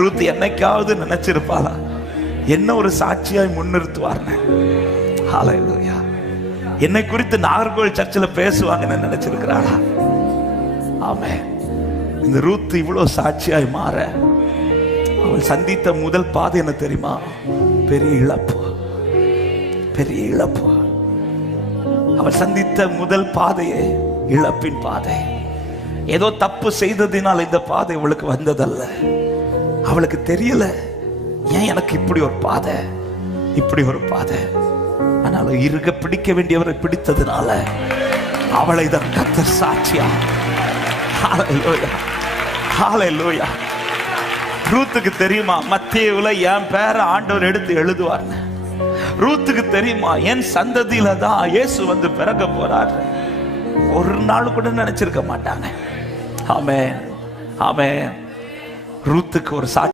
Ruth என்னைக்காவது நினைச்சிருப்பாளா என்ன ஒரு சாட்சியாய் முன்னிறுத்துவார்னு? ஹல்லேலூயா. என்னை குறித்து நாகர்கோவில் சர்ச்சில் பேசுவாங்கன்னு நினைச்சிருக்கிறாளா? ஆமென். இந்த ரூத் இவ்வளவு சாட்சியாய் மாற அவள் சந்தித்த முதல் பாதை என்ன தெரியுமா? பெரிய இழப்பு, பெரிய இழப்பு. அவள் சந்தித்த முதல் பாதையே இழப்பின் பாதை. ஏதோ தப்பு செய்ததினால் இந்த பாதை அவளுக்கு வந்ததல்ல. அவளுக்கு தெரியல ஏன் எனக்கு இப்படி ஒரு பாதை, இப்படி ஒரு பாதை. ஆனாலும் இருக பிடிக்க வேண்டியவரை பிடித்ததுனால அவளை தான் கர்த்தர் சாட்சியா. ஹல்லேலூயா, ஹல்லேலூயா. ரூத்துக்கு தெரியுமா மத்தேயுல என் பேரை ஆண்டவர் எடுத்து எழுதுவார்னு? ரூத்துக்கு தெரியுமா என் சந்ததியில தான் இயேசு வந்து பிறக்க போறாரு? ஒரு நாள் கூட நினைச்சிருக்க மாட்டாங்க. ஆமென், ஆமென். ரூத்துக்கு ஒரு சாட்சி.